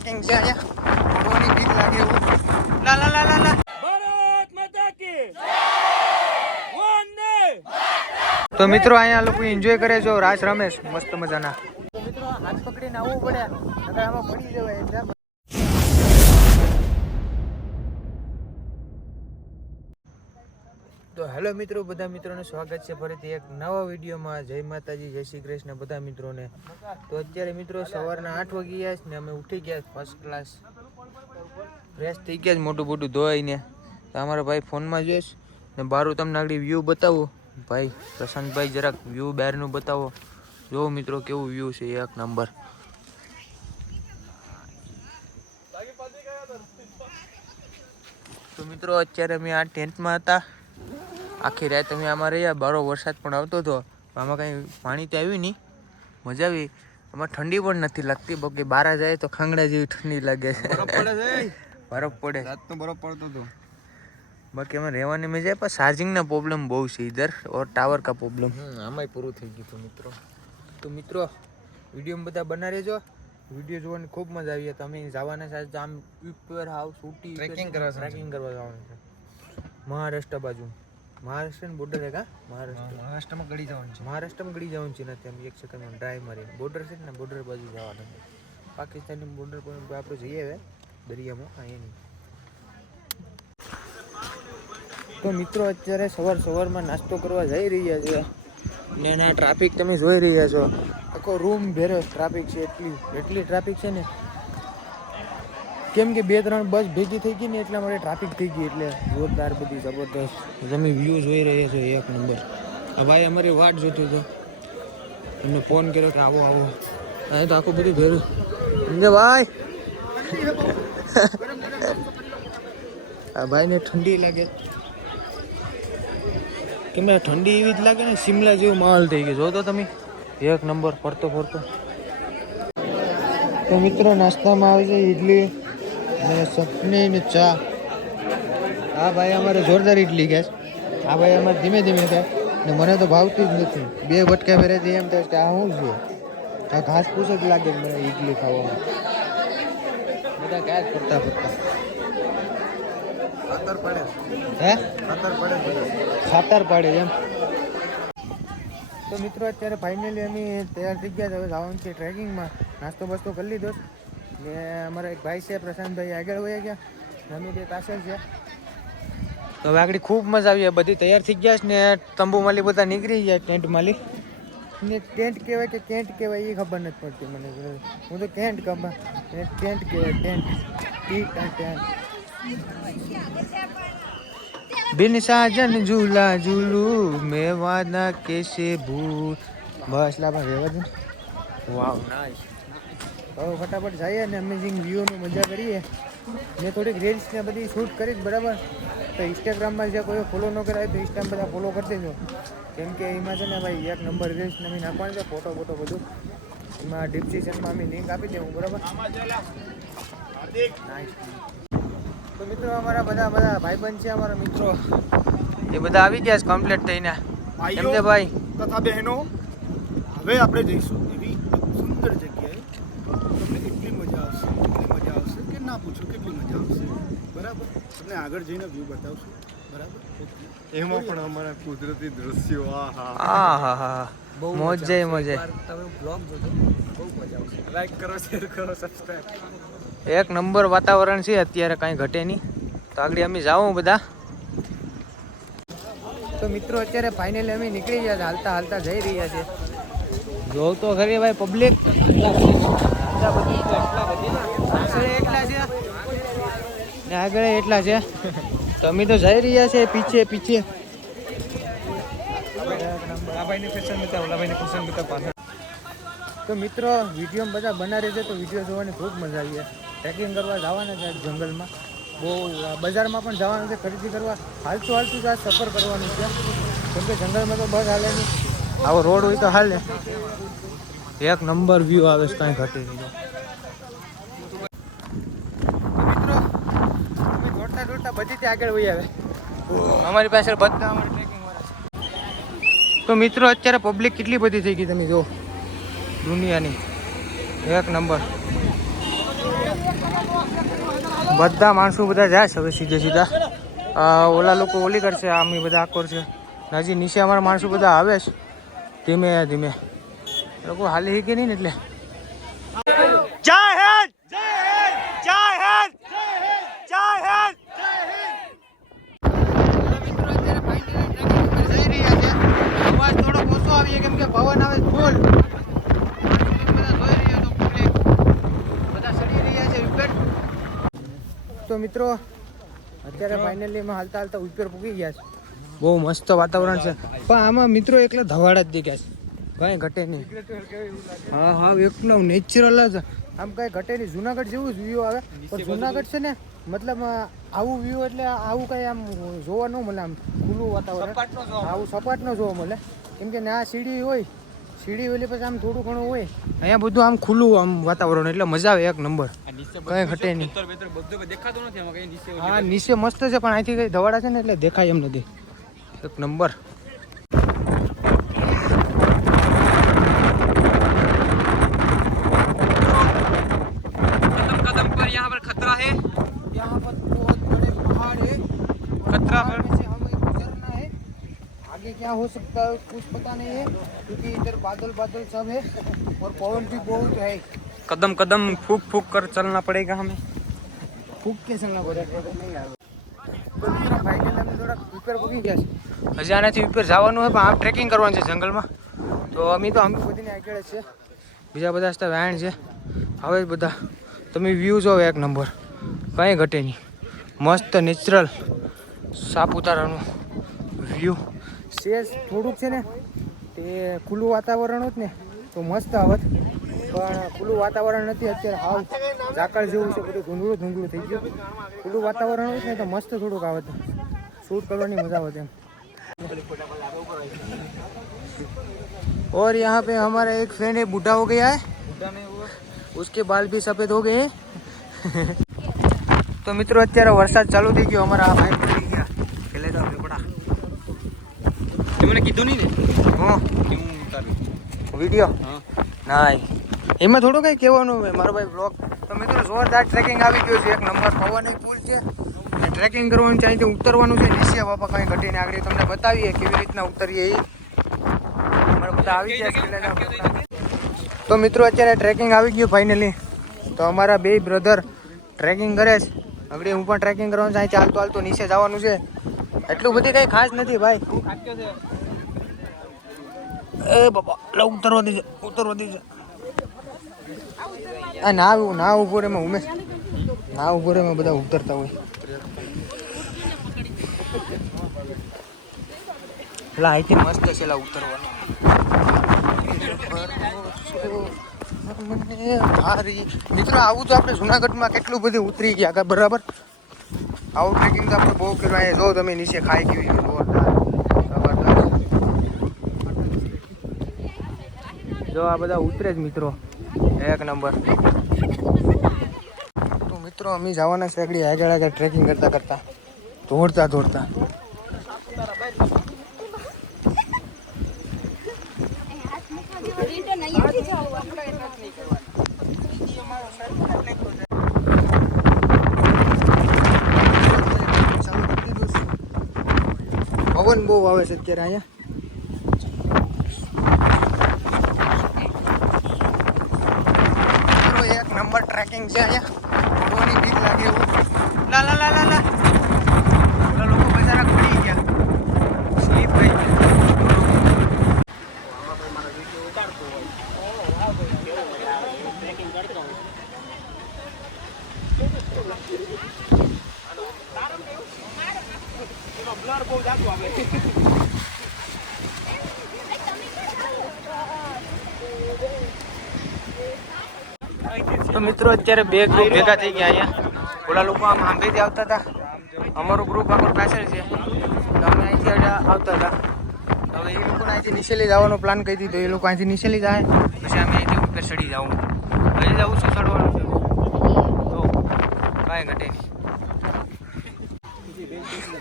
Tracking છે અહીંયા. ભગવાનની ભીખ લાગે એવું. લા લા લા લા લા. ભારત માતા કી. તો મિત્રો અહીંયા લોકો એન્જોય કરે છે. રાજ રમેશ મસ્ત મજાના. તો મિત્રો હાથ પકડીને આવવું પડે. નકર આમાં પડી જવાય એટલે. તો હેલો મિત્રો, બધા મિત્રોનું સ્વાગત છે ફરીથી એક નવા વિડીયોમાં. જય માતાજી, જય શ્રી કૃષ્ણ બધા મિત્રોને. તો અત્યારે મિત્રો સવારના આઠ વાગી ગયા છે ને અમે ઉઠી ગયા ફર્સ્ટ ક્લાસ ફ્રેશ થઈ ગયા છે મોટું મોટું ધોવાઈને. તો અમારા ભાઈ ફોનમાં જોઈશ ને બારું તમને આગળ વ્યૂ બતાવો. ભાઈ પ્રશાંતભાઈ જરાક વ્યૂ બહારનું બતાવો. જોવો મિત્રો, કેવું વ્યૂ છે એક નંબર તો મિત્રો, અત્યારે અમે આ ટેન્ટમાં હતા. આખી રાત અમે આમાં રહ્યા. બારો વરસાદ પણ આવતો હતો. આમાં કાંઈ પાણી તો આવ્યું નહીં. મજા આવી. આમાં ઠંડી પણ નથી લાગતી. બાકી બહાર જાય તો ખાંગડા જેવી ઠંડી લાગે. છે. બરફ પડે. રાતનો બરફ પડતો હતો. બાકી અમે રહેવાની મજા આવે. પણ ચાર્જિંગના પ્રોબ્લેમ બહુ છે ઇધર ઓર ટાવર કા પ્રોબ્લેમ આમાંય પૂરું થઈ ગયું હતું મિત્રો. તો મિત્રો વીડિયો બધા બના રહેજો વીડિયો જોવાની ખૂબ મજા આવી. તમે જવાના સાથે આમ ઉપર હાઉસ ઉટી ટ્રેકિંગ કરવા ટ્રેકિંગ કરવા જવાનું છે. મહારાષ્ટ્ર બાજુ. મહારાષ્ટ્ર બોર્ડર છે કા મહારાષ્ટ્ર. મહારાષ્ટ્રમાં ગળી જવાનું છે. મહારાષ્ટ્રમાં ગળી જવાનું છે નથી આમ એક સેકન્ડમાં ડ્રાઈવ મારીને. બોર્ડર છે ને બોર્ડર બાજુ જવાનું છે. પાકિસ્તાનની બોર્ડર પર આપણે જઈએ હવે દરિયામાં અહીંયાની તો મિત્રો અત્યારે સવાર સવારમાં નાસ્તો કરવા જઈ રહ્યા છે. ને એના ટ્રાફિક તમે જોઈ રહ્યા છો. આખો રૂમ ભેરો ટ્રાફિક છે એટલી એટલી ટ્રાફિક છે ને. કેમ કે બે ત્રણ બસ ભેગી થઈ ગઈ ને એટલા માટે ટ્રાફિક થઈ ગઈ એટલે જોરદાર બધી જબરદસ્ત. તમે વ્યૂ જોઈ રહ્યા છો એક નંબર આ ભાઈ અમારી વાટ જોતો હતો. એમને ફોન કર્યો કે આવો આવો. અહીં તો આખું બધું ભેરું. સમજે ભાઈ. આ ભાઈને ઠંડી લાગે. કેમ ઠંડી એવી જ લાગે ને શિમલા જેવો માહોલ થઈ ગયો. જોતો તમે? એક નંબર ફરતો ફરતો. તો મિત્રો નાસ્તામાં આવે છે ઇડલી ને ચટણી ને ચા. આ ભાઈ અમારે જોરદાર ઇડલી ગયા આ ભાઈ અમારે ધીમે ધીમે ગયા ને મને તો ભાવતી જ નથી. બે બટકા ફેરેથી એમ થાય કે આ શું છે? આ ઘાસ પૂછ જ લાગે મને ઇડલી ખાવામાં. બધા ક્યાં ફરતા. ફરતા હે? ખાતર પડે એમ. તો મિત્રો અત્યારે ફાઇનલી અમે તૈયાર થઈ ગયા છે. હવે જવાનું છે ટ્રેકિંગમાં નાસ્તો બાસ્તો કરી લીધો. ને અમારા એક ભાઈ છે પ્રશાંતભાઈ આગળ વયા ગયા. બે પાછળ છે. તો હવે આગળ ખૂબ મજા આવી બધી તૈયાર થઈ ગયા છે ને તંબુ માલી બધા નીકળી ગયા ટેન્ટ માલી. ને ટેન્ટ કહેવાય કે કેન્ટ કહેવાય એ ખબર નથી પડતી મને. હું તો કેન્ટ ખબર. ને ટેન્ટ કહેવાય ટેન્ટ. T tent. બિન સાજન ઝૂલા ઝૂલું મેવાના કેસે ભૂલ બસ લાભા રહેવા દે. વાવ નાઈસ હવે ફટાફટ જઈએ અને અમેઝિંગ વ્યૂની મજા કરીએ. મેં થોડીક રીલ્સને બધી શૂટ કરી જ બરાબર? તો ઇન્સ્ટાગ્રામમાં જે કોઈ ફોલો ન કરાય તો ઇન્સ્ટાગ્રામ બધા ફોલો કરી દેજો. કેમ કે એમાં છે ને ભાઈ એક નંબર રીલ્સ નવી નાખવાની છે ફોટો ફોટો બધું. એમાં ડિસ્ક્રિપ્શનમાં અમે લિંક આપી દઉં બરાબર? તો મિત્રો અમારા બધા બધા ભાઈબંધ છે અમારા મિત્રો. એ બધા આવી ગયા છે કમ્પ્લીટ થઈને. કેમ છે ભાઈ? તથા બહેનો હવે આપણે જઈશું એવી સુંદર જગ્યાએ તમને એટલી મજા આવશે એટલી મજા આવશે કે ના પૂછો કેટલી મજા આવશે? બરાબર? તમને આગળ જઈને વ્યૂ બતાવશું. બરાબર? એમાં પણ અમારા કુદરતી દ્રશ્યો આ હા. હા હા બહુ મોજ જય મોજે. તમે બ્લોગ જોજો. બહુ મજા આવશે. લાઈક કરો શેર કરો સબસ્ક્રાઇબ એક નંબર વાતાવરણ છે અત્યારે કાંઈ ઘટે નહીં. તો આગળ અમે જાઉં બધા. તો મિત્રો અત્યારે ફાઇનલી અમે નીકળી ગયા છે હાલતા હાલતા જઈ રહ્યા છે. જોઉં તો ખરી ભાઈ પબ્લિક એટલા છે ને આગળ એટલા છે. તમે તો જઈ રહ્યા છે પીછે પીછે. તો મિત્રો વીડિયો બધા બનાવી છે તો વીડિયો જોવાની ખૂબ મજા આવી ટ્રેકિંગ કરવા જવાના છે જંગલમાં. બહુ બજારમાં પણ જવાનું છે ખરીદી કરવા. હાલતું હાલતું જ સફર કરવાનું છે. કેમ કે જંગલમાં તો બસ હાલે નહીં. આવો રોડ હોય તો હાલે. એક નંબર વ્યૂ આવે છે કાંઈ ઘટી નહીં તો મિત્રો અમે બધી ત્યાં આગળ વહી આવે. અમારી પાસે બધા અમારા ટ્રેકિંગ વાળા તો મિત્રો અત્યારે પબ્લિક કેટલી બધી થઈ ગઈ તમે જો દુનિયાની. એક નંબર. બધા માણસો બધા જાય છે હવે સીધે સીધા. ઓલા લોકો ઓલી કરશે આમ બધા આકોર છે હજી નીચે અમારા માણસો બધા આવે છે. ધીમે ધીમે. લોકો હાલી શીખે નહીં ને એટલે જય હિન્દ જય હિન્દ જય હિન્દ અવાજ થોડો ઓછો આવીએ કેમ કે પવન આવે ફૂલ બધા ચડી રહ્યા છે ઉપર તો મિત્રો. અત્યારે ફાઇનલી માં હાલતા હાલતા ઉપર પૂકી ગયા છે. બહુ મસ્ત વાતાવરણ છે. પણ આમાં મિત્રો એકલા ધવાડા જ દેખાય છે. કઈ ઘટે નહીં. હા હા એકલો નેચરલ જ. આમ કઈ ઘટે નહીં. જુનાગઢ જેવું જ વ્યૂ આવે. પણ જુનાગઢ છે ને મતલબ આવું વ્યૂ એટલે આવું કઈ આમ જોવા ન મળે આમ ખુલ્લું વાતાવરણ. આવું સપાટ ન જોવા મળે. કેમ કે ના સીડી હોય સીડી ઓલી પછી આમ થોડું ઘણું હોય. અહીંયા બધું આમ ખુલ્લું આમ વાતાવરણ એટલે મજા આવે એક નંબર. કઈ ઘટે નહીં. હા નીચે મસ્ત છે પણ અહીંથી કઈ ધવાડા છે ને એટલે દેખાય એમ નથી. એક નંબર. क्या हो सकता है कुछ पता नहीं है क्योंकि इधर बादल बादल सब है और पवन भी बहुत है कदम कदम फूक फूक कर चलना पड़ेगा हमें ફૂક કે ચલના પડે ફાઇનલ અમે થોડાક ઉપર પગી ગયા છે હજી આનાથી ઉપર જવાનું હોય પણ આમ ટ્રેકિંગ કરવાનું છે જંગલમાં તો અમે તો અમે બધીને આગળ જ છે બીજા બધા રસ્તા વેણ છે આવે જ બધા તમે વ્યૂ જોવો એક નંબર કંઈ ઘટે નહીં મસ્ત નેચરલ સાપુતારાનું વ્યૂ સેજ થોડુંક છે ને તે ખુલ્લું વાતાવરણ હોત ને તો મસ્ત આવત પણ ખુલ્લું વાતાવરણ નથી અત્યારે હાવ ઝાકળ જેવું છે બધું ધૂંધળું ધૂંધળું થઈ ગયું ખુલ્લું વાતાવરણ હોય ને તો મસ્ત થોડુંક આવત શૂટ કરવાની મજા આવત એમ और यहाँ पे हमारा एक फ्रेंड है बूढ़ा हो गया है उसके बाल भी सफेद हो गए हैं તો મિત્રો અત્યારે વરસાદ ચાલુ થઈ ગયો અમારા આ ભાઈ મને કીધું નહીં ને. હા. કે ઉતારું વીડિયો હા. નાય એમાં થોડું કંઈ કહેવાનું હોય મારો ભાઈ બ્લોગ તો મિત્રો જોરદાર ટ્રેકિંગ આવી ગયું છે. એક નંબર પવાની પુલ છે. ટ્રેકિંગ કરવાનું છે અહીંથી ઉતરવાનું છે. નીચે બાપા કાંઈ ઘટીને આગળ. તમને બતાવીએ કેવી રીતના ઉતરીએ એ અમારે બધા આવી ગયા તો મિત્રો અત્યારે ટ્રેકિંગ આવી ગયું ફાઇનલી તો અમારા બે બ્રધર ટ્રેકિંગ કરે છે. હવે હું પણ ટ્રેકિંગ કરવાનું છે. અહીં ચાલતું હાલતું નીચે જવાનું છે. એટલું બધી કંઈ ખાસ નથી ભાઈ. એ બાપા, લે ઉતરવા દેજે ઉતરવા દેજે. આ ના આવું, ના ઊભો રે એમાં ઉમેશ. ના ઊભો રે એમાં બધા ઉતરતા હોય. પેલા અહીંથી મસ્ત છે લા ઉતરવાનું. મિત્રો, આવું તો આપણે જુનાગઢમાં કેટલું બધું ઉતરી ગયા બરાબર? આવું ટ્રેકિંગ તો આપણે બહુ કર્યું. જો તમે નીચે ખાઈ કેવી છે જોરદાર જો આ બધા ઉતરે જ મિત્રો. એક નંબર. તો મિત્રો, અમે જવાના છે આગળ આગળ ટ્રેકિંગ કરતા કરતા. દોડતા દોડતા રિટર્ન અહીંયાથી જાવ આપણે પવન બહુ આવે છે અત્યારે અહીંયા એક નંબર ટ્રેકિંગ છે અહીંયા બહુની બીક લાગે એવું લા લા લા લા લા ઓલા લોકો બજારા પડી ગયા સ્લીપ થઈ ગઈ તો અત્યારે બે ગ્રુપ ભેગા થઈ ગયા અહીંયા. ઓલા લોકો આમ આંબેથી આવતા હતા. અમારું ગ્રુપ આગળ પાછળ છે. તો અમે અહીંથી આવતા હતા. હવે એ લોકોને અહીંથી નીચેલી જવાનો પ્લાન કરી દીધો. એ લોકો અહીંથી નીચેલી જાય પછી અમે અહીંથી ઉપર ચડી જાઉં હજી જવું છે ચડવાનું છે. તો કાંઈ ઘટે નહીં.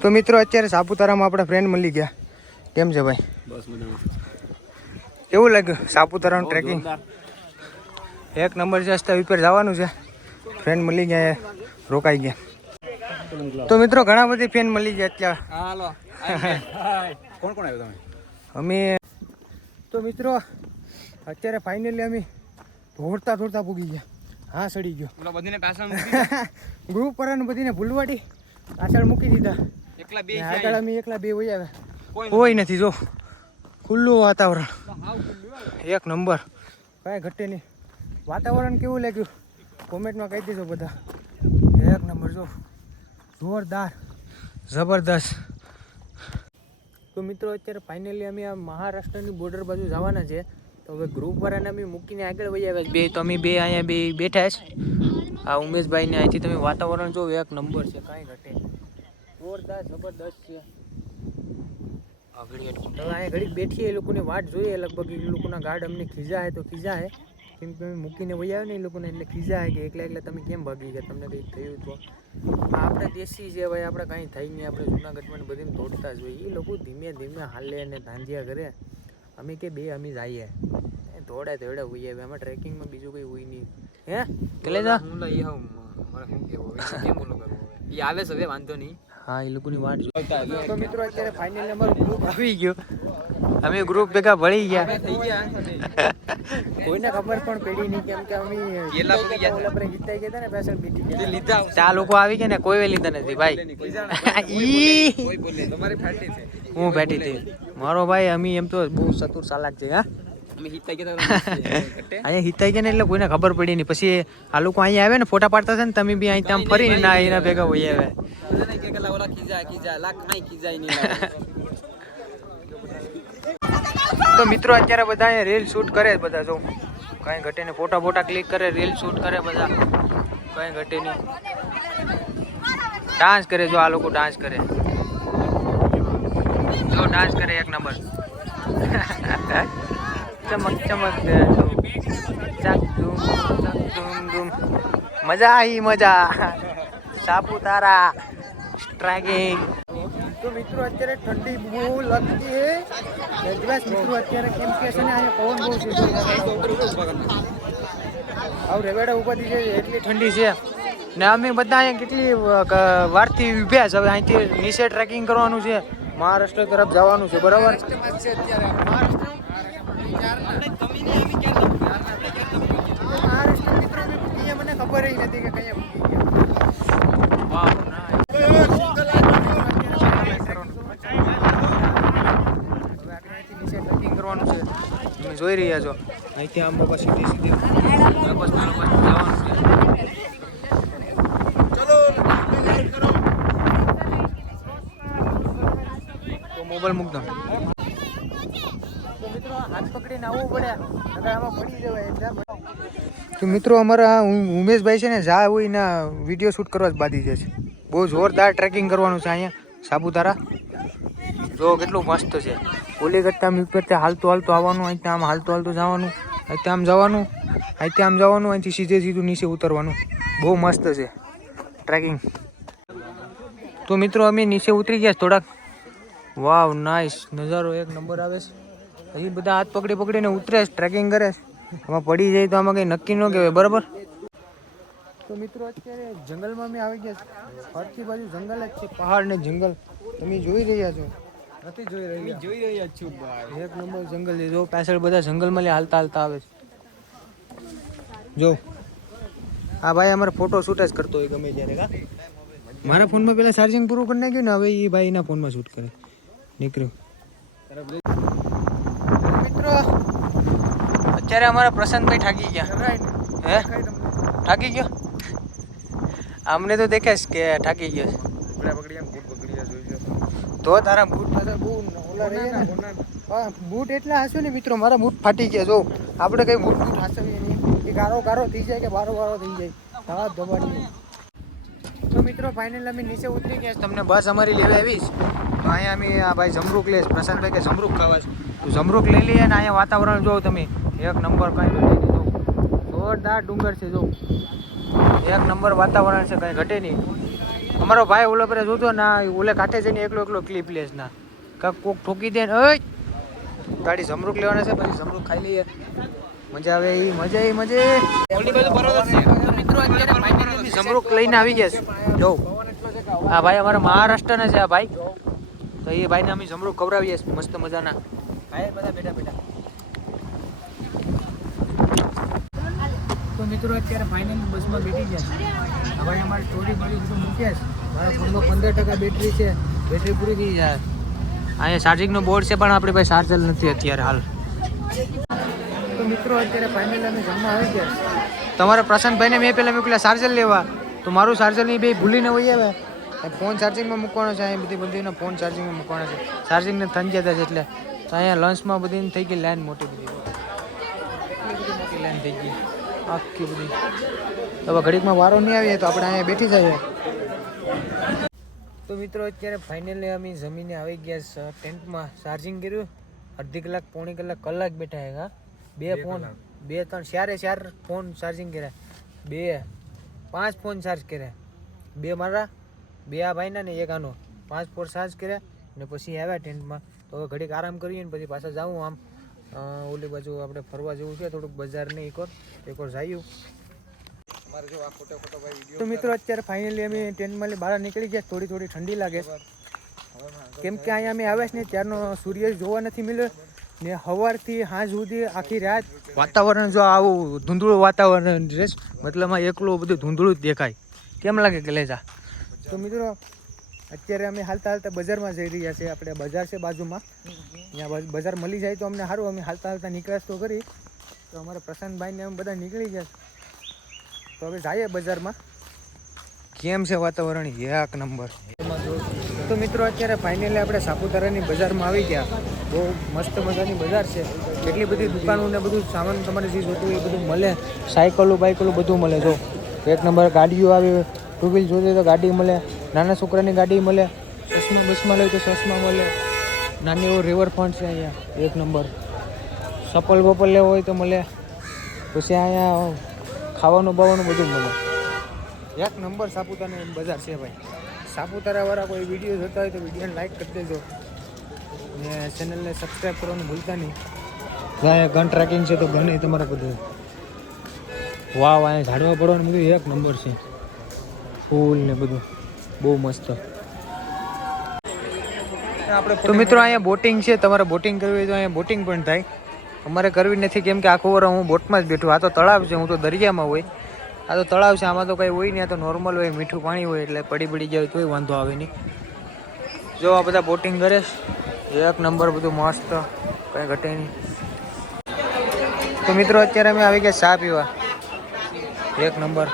તો મિત્રો અત્યારે સાપુતારામાં આપણા ફ્રેન્ડ મળી ગયા. કેમ છે ભાઈ? બસ કેવું લાગ્યું સાપુતારાનું ટ્રેકિંગ એક નંબર છે રસ્તા ઉપર જવાનું છે. ફ્રેન્ડ મળી ગયા રોકાઈ ગયા. તો મિત્રો ઘણા બધી ફ્રેન્ડ મળી ગયા અત્યારે. હાલો. કોણ કોણ આવ્યો તમે? અમે તો મિત્રો અત્યારે ફાઇનલી અમે ઢોળતા ઢોળતા પૂગી ગયા. હા સડી ગયો. બધીને પાછળ ગ્રુપ પર બધીને ભૂલવાડી પાછળ મૂકી દીધા. એકલા બે આગળ અમે એકલા બે વહી આવ્યા કોઈ નથી જો. ખુલ્લું વાતાવરણ. એક નંબર. કાંઈ ઘટે નહીં. વાતાવરણ કેવું લાગ્યું? કોમેન્ટમાં કહી દેજો બધા. એક નંબર જો. જોરદાર. જબરદસ્ત. તો મિત્રો, અત્યારે ફાઇનલી અમે આ મહારાષ્ટ્રની બોર્ડર બાજુ જવાના છે. તો હવે ગ્રુપ વાળાને અમે મૂકીને આગળ વહી આવ્યા બે તો અમે બે અહીંયા બે બેઠા છે. આ ઉમેશભાઈને અહીંથી તમે વાતાવરણ જો એક નંબર છે. કાંઈ ઘટે. જોરદાર, જબરદસ્ત છે. અહીંયા ઘડીક બેઠીએ, એ લોકોની વાટ જોઈએ. લગભગ એ લોકોના ગાર્ડ અમને ખીજા હે તો ખીજા હે કેમ કે મૂકીને વહી આવે ને એ લોકોને એટલે ખીજા કે એકલા એકલા તમે કેમ ભાગી ગયા? તમને કંઈક થયું તો. આપણે દેશી છે ભાઈ આપણે કાંઈ થઈ નહીં આપણે જૂનાગઢમાં ને બધીને દોડતા જ હોય એ લોકો ધીમે ધીમે હાલે અને ધાંધિયા કરે. અમે કે બે અમે જઈએ એ ધોડે દોડે હોઈ આવે. એમાં ટ્રેકિંગમાં બીજું કંઈ હોય નહીં. હે? કલે જા હું લઈ આવું. મારે શું કેવું કેમ બોલો કરવું હવે? ઈ આવે છે હવે વાંધો નહીં. હા એ લોકોની વાત તો મિત્રો અત્યારે ફાઇનલ અમારું ગ્રુપ આવી ગયું. અમે ગ્રુપ ભેગા ભળી ગયા. કોઈને ખબર પણ પડી નહીં કેમ કે અમે ગેલા પડી ગયા ઓલા પર ગીતાઈ ગયા ને પાછળ બેઠી ગયા. લીધા ચા લોકો આવી ગયા ને કોઈ લીધા નથી ભાઈ. ઈ કોઈ બોલે. તમારી ફાટી છે. હું બેઠી હતી મારો ભાઈ અમે એમ તો બહુ ચતુર ચાલાક છે હા. અહીંયા હિતાઈ ગયા ને એટલે કોઈને ખબર પડી નહીં. પછી આ લોકો અહીંયા આવે ને ફોટા પાડતા છે ને તમે બી અહીં ત્યાં ફરીને ના એના ભેગા હોય આવે કે કલા ઓલા ખીજા ખીજા લાખ કાઈ ખીજાય નહીં તો મિત્રો અત્યારે બધા રીલ શૂટ કરે બધા, જો. કાંઈ ઘટે નહીં. ફોટા ફોટા ક્લિક કરે રીલ શૂટ કરે બધા. કાંઈ ઘટે નહીં. ડાન્સ કરે, જો આ લોકો ડાન્સ કરે. જો ડાન્સ કરે એક નંબર ચમક ચમક મજા આવી મજા. સાપુતારા. સ્ટ્રાઇકિંગ તો મિત્રો અત્યારે ઠંડી બહુ લાગતી છે દિવસ મિત્રો અત્યારે કેમ કે છે ને અહીંયા પવન બહુ છે. આવ રેવાડા ઉપાધી છે એટલી ઠંડી છે. ને અમે બધા અહીંયા કેટલી વારથી ઉભ્યા છે. હવે અહીંથી નીચે ટ્રેકિંગ કરવાનું છે. મહારાષ્ટ્ર તરફ જવાનું છે બરાબર? મહારાષ્ટ્ર મિત્રો મને ખબર નથી કે કયા પૂગી ગયા વાવ નાઈસ. હવે આપણે અહીંથી નીચે ટ્રેકિંગ કરવાનું છે તમે જોઈ રહ્યા છો. અહીંથી આમ પછી સીધી સીધી. બસ જવાનું છે. તો મોબાઈલ મૂક દો. તો મિત્રો હાથ પકડીને આવવું પડે. નકર આમાં પડી જવાય એટલે તો મિત્રો અમારા ઉમેશભાઈ છે ને જા હોય ના વીડિયો શૂટ કરવા જ બાંધી જાય છે. બહુ જોરદાર ટ્રેકિંગ કરવાનું છે અહીંયા સાપુતારા. જો કેટલું મસ્ત છે. ઓલી કરતા આમ ઉપર ત્યાં હાલતું હાલતું આવવાનું, અહીંથી આમ હાલતું હાલતું જવાનું, અહીંથી આમ જવાનું, અહીંથી આમ જવાનું, અહીંથી સીધે સીધું નીચે ઉતરવાનું. બહુ મસ્ત છે. ટ્રેકિંગ તો મિત્રો, અમે નીચે ઉતરી ગયા થોડાક. વાવ નાઈસ નજારો એક નંબર આવે છે. હજી બધા હાથ પકડી પકડીને ઉતરે છે ટ્રેકિંગ કરે આમાં પડી જાય તો આમાં કંઈ નક્કી ન કહેવાય, બરાબર? તો મિત્રો, અત્યારે જંગલમાં અમે આવી ગયા ફરતી બાજુ જંગલ જ છે, પહાડ ને જંગલ. તમે જોઈ રહ્યા છો. નથી જોઈ રહ્યા. જોઈ રહ્યા છું ભાઈ. એક નંબર જંગલ છે. જો પાછળ બધા જંગલમાં લે હાલતા હાલતા આવે છે. જો. આ ભાઈ અમારે ફોટો શૂટ જ કરતો હોય ગમે ત્યારે કા? મારા ફોનમાં પેલા ચાર્જિંગ પૂરું કરી નાખ્યું ને હવે એ ભાઈ એના ફોનમાં શૂટ કરે. નીકળ્યું. મિત્રો અત્યારે અમારા પ્રશાંતભાઈ થાકી ગયા. હે? થાકી ગયો? અમને તો દેખે છે કે થાકી ગયો છે. તો તારા બૂટ પાસે બહુ ઓલા રહે બૂટ એટલા હશે ને મિત્રો, મારા બૂટ ફાટી ગયા. જો, આપણે કઈ બૂટ બૂટ હાસવીએ નહીં. કે ગારો ગારો થઈ જાય કે બારો બારો થઈ જાય? ધવા ધવાની તો મિત્રો ફાઇનલ અમે નીચે ઉતરી ગયા તમને બસ અમારી લેવા આવીશ. તો અહીંયા અમે આ ભાઈ જમરૂક લઈશ પ્રશાંતભાઈ કે જમરૂક ખાવા તો જમરૂક લઈ લઈએ ને અહીંયા વાતાવરણ જોવો તમે. એક નંબર કાંઈ જોરદાર ડુંગર છે, જો. એક નંબર વાતાવરણ છે, કાંઈ ઘટે નહીં. અમારો ભાઈ ઓલો પર જોતો ના ઓલે કાંઠે જઈને એકલો એકલો ક્લિપ લેસ ના. કાંક કોક ઠોકી દે ને ઓય ગાડી જમરૂક લેવાના છે પછી જમરૂક ખાઈ લઈએ. મજા આવે એ મજા એ મજા. મિત્રો અત્યારે જમરૂક લઈને આવી ગયા છે. જો આ ભાઈ અમારા મહારાષ્ટ્રના છે આ ભાઈ. તો એ ભાઈને અમે જમરૂક ખવડાવીએ છીએ મસ્ત મજાના. ભાઈ બધા બેઠા બેઠા. તો મિત્રો અત્યારે ફાઇનલી બસમાં બેઠી ગયા છે. હવે અમારે ચોરી બોરી બધું મૂક્યા છે. મારા ફોનમાં પંદર ટકા બેટરી છે. બેટરી પૂરી થઈ જાય. અહીંયા ચાર્જિંગનો બોર્ડ છે, પણ આપણી પાસે ચાર્જર નથી અત્યારે હાલ. તો મિત્રો, અત્યારે ફાઇનલી અમે જમવા આવી ગયા. તમારા પ્રશાંતભાઈને મેં પહેલાં મોકલ્યા ચાર્જર લેવા. તો મારું ચાર્જર નહીં બે ભૂલીને વહી આવે ફોન ચાર્જિંગમાં મૂકવાનો છે અહીં બધી બધીનો ફોન ચાર્જિંગમાં મૂકવાનો છે. ચાર્જિંગને થન જતા છે એટલે તો અહીંયા લંચમાં બધી થઈ ગઈ લાઈન મોટી બધી. મોટી લાઈન થઈ ગઈ આખી બધી. હવે ઘડીકમાં વારો નહીં આવીએ તો આપણે અહીંયા બેઠી જઈએ. તો મિત્રો અત્યારે ફાઇનલી અમે જમીને આવી ગયા ટેન્ટમાં ચાર્જિંગ કર્યું. અડધી કલાક પોણી કલાક કલાક બેઠા હે બે ફોન બે ત્રણ ચારે ચાર ફોન ચાર્જિંગ કર્યા. બે પાંચ ફોન ચાર્જ કર્યા. બે મારા બે આ ભાઈના ને એક આનો. પાંચ ફોન ચાર્જ કર્યા ને પછી આવ્યા ટેન્ટમાં. તો હવે ઘડીક આરામ કરીએ ને પછી પાછા જાઉં આમ. ઓલી બાજુ આપણે ફરવા જેવું છે થોડુંક બજાર ને એક વાર એક વાર જઈએ તો મિત્રો અત્યારે ફાઇનલી અમે ટેન્ટમાં બહાર નીકળી ગયા. થોડી થોડી ઠંડી લાગે. કેમ કે અહીંયા અમે આવ્યા છે ને ત્યારનો સૂર્ય જોવા નથી મળ્યો. ને સવારથી સાંજ સુધી આખી રાત વાતાવરણ જો આવું ધૂંધળું વાતાવરણ રહેશે મતલબ એકલું બધું ધૂંધળું જ દેખાય. કેમ લાગે કલેજા? તો મિત્રો અત્યારે અમે હાલતા હાલતા બજારમાં જઈ રહ્યા છીએ. આપણે બજાર છે બાજુમાં. ત્યાં બજ- બજાર મળી જાય તો અમને સારું. અમે હાલતા હાલતા નીકળાશ તો કરી તો અમારા પ્રશાંતભાઈને અમે બધા નીકળી ગયા. તો હવે જઈએ બજારમાં. કેમ છે વાતાવરણ? એક નંબર. તો મિત્રો, અત્યારે ફાઇનલી આપણે સાપુતારાની બજારમાં આવી ગયા. બહુ મસ્ત મજાની બજાર છે. કેટલી બધી દુકાનો ને બધું સામાન તમારે જે જોતું એ બધું મળે. સાયકલો બાઇકલો બધું મળે. જો, એક નંબર ગાડીઓ આવી ટુ વ્હીલ જોઈએ તો ગાડી મળે. નાના છોકરાની ગાડી મળે. ચશ્મા, બસમાં લેવું તો ચશ્મા મળે. નાની એવો રિવરફ્રન્ટ છે અહીંયા. એક નંબર. સપલ બપલ લેવો હોય તો મળે. પછી અહીંયા ખાવાનું બાવાનું બધું મળે. એક નંબર સાપુતારાની બજાર છે ભાઈ. સાપુતારાવાળા કોઈ વીડિયો જોતા હોય તો વિડીયોને લાઈક કરી દેજો. ને ચેનલને સબસ્ક્રાઈબ કરવાનું ભૂલતા નહીં. અહીંયા ગન ટ્રેકિંગ છે તો ગન તમારા બધું. વાવ વાહ ઝાડવા પડવાનું બધું એક નંબર છે. ફૂલ ને બધું. બહુ મસ્ત. તો મિત્રો અહીંયા બોટિંગ છે. તમારે બોટિંગ કરવી હોય તો અહીંયા બોટિંગ પણ થાય. અમારે કરવી નથી કેમ કે આખું વર હું બોટમાં જ બેઠું. આ તો તળાવ છે, હું તો દરિયામાં હોય. આ તો તળાવ છે, આમાં તો કંઈ હોય નહીં, આ તો નોર્મલ હોય, મીઠું પાણી હોય એટલે પડી પડી જાય, તોય વાંધો આવે નહીં. જો આ બધા બોટિંગ કરે એક નંબર બધું મસ્ત, કંઈ ઘટે નહીં. તો મિત્રો, અત્યારે અમે આવી ગયા ચા પીવા. એક નંબર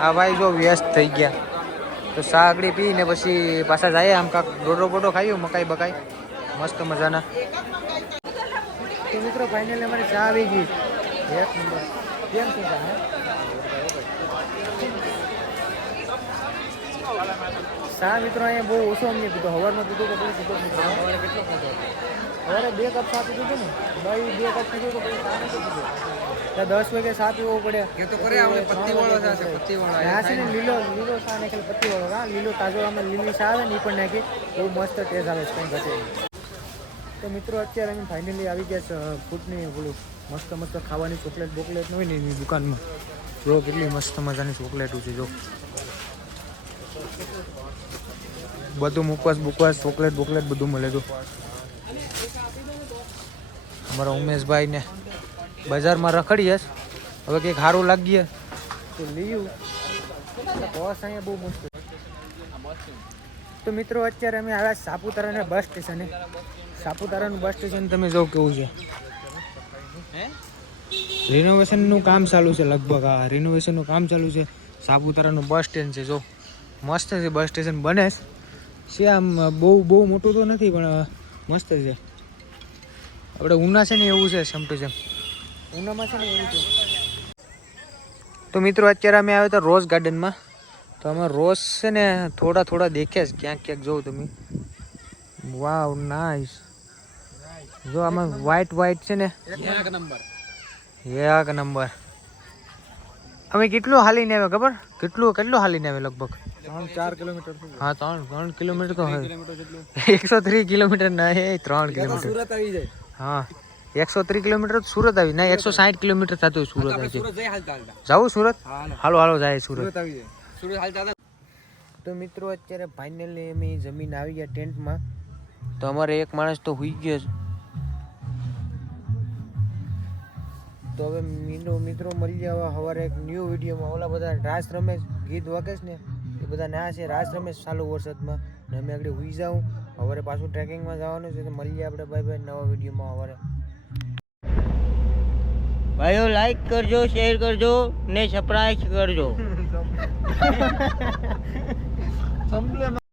આ ભાઈ જો વ્યસ્ત થઈ ગયા. તો ચા આગળ પીને પછી પાછા જઈએ, આમ કાંક ડોડો બોડો ખાઈએ, મકાઈ બકાઈ. મસ્ત મજાના. તો મિત્રો ફાઇનલી અમારે ચા આવી ગઈ. એક નંબર. કેમ છે ચા ચા મિત્રો અહીંયા બહુ ઓછો અમને પીધો. હવારમાં પીધો તો પછી પીધો મિત્રો સવારે કેટલો પીધો સવારે બે કપ સાત પીધું ને? ભાઈ બે કપ પીધું તો પછી ચા નથી પીધો. દસ વાગે સાત પીવો પડે. એ તો કરે આપણે પત્તી વાળો છે પત્તી વાળો આ છે ને લીલો લીલો ચા નાખેલ પત્તી વાળો. હા લીલો તાજો અમે લીલી ચા આવે ને એ પણ નાખી. બહુ મસ્ત ટેસ્ટ આવે છે કંઈ ઘટે. તો મિત્રો, અત્યારે અમે ફાઇનલી આવી ગયા છે ફૂડની ઓલું મસ્ત મસ્ત ખાવાની ચોકલેટ બોકલેટ હોય ને એની દુકાનમાં. જો કેટલી મસ્ત મજાની ચોકલેટો છે, જો. બધું મુકવાસ, બુકવાસ ચોકલેટ બોકલેટ બધું મળે, જો. અમારા ઉમેશભાઈ ને બજારમાં રખડીએ હવે કંઈક સારું લાગીએ. તો લીયું. બસ અહીંયા બહુ મસ્ત. તો મિત્રો, અત્યારે અમે આવ્યા સાપુતારાના બસ સ્ટેશને. સાપુતારાનું બસ સ્ટેશન તમે જો કેવું છે. રિનોવેશનનું કામ ચાલુ છે લગભગ. આ રિનોવેશનનું કામ ચાલુ છે. સાપુતારાનું બસ સ્ટેન્ડ છે. જો મસ્ત છે બસ સ્ટેશન બને છે. છે આમ બહુ બહુ મોટું તો નથી પણ મસ્ત છે. આપણે ઉના છે ને એવું છે સેમ ટુ સેમ ઉનામાં છે ને એવું છે. તો મિત્રો અત્યારે અમે આવ્યા હતા રોઝ ગાર્ડનમાં. તો અમે રોઝ છે ને થોડા થોડા દેખ્યા છે. ક્યાંક ક્યાંક જોઉં તમે. વાવ નાઈસ જો આમાં વ્હાઈટ વ્હાઈટ છે ને. એક નંબર. એક નંબર. અમે કેટલું હાલીને આવ્યા ખબર? કેટલું કેટલું હાલીને આવ્યા લગભગ? ત્રણ ચાર કિલોમીટર હા ત્રણ ત્રણ કિલોમીટર તો હોય એકસો ત્રીસ કિલોમીટર ના એ ત્રણ કિલોમીટર. સુરત આવી જાય. હા. એકસો ત્રીસ કિલોમીટર સુરત આવી. ના એકસો સાઠ કિલોમીટર થતું સુરત આવી જાવું સુરત? હાલો. હાલો જાય સુરત. સુરત આવી જાય. સુરત હાલતા હાલતા. તો મિત્રો અત્યારે ફાઇનલી અમે જમીન આવી ગયા ટેન્ટમાં. તો અમારે એક માણસ તો હુઈ ગયો છે. તો હવે મિત્રો મિત્રો મળી જવા સવારે એક ન્યૂ વિડીયોમાં ઓલા બધા રાસ રમેશ ગીત વાગે ને એ બધા ના છે. રાસ રમેશ ચાલુ વરસાદમાં. ને અમે આગળ હુઈ જાઉં. સવારે પાછું ટ્રેકિંગમાં જવાનું છે તો મળીએ આપણે. ભાઈ ભાઈ નવા વિડીયોમાં સવારે ભાઈઓ લાઈક કરજો શેર કરજો ને સપ્રાઈઝ કરજો.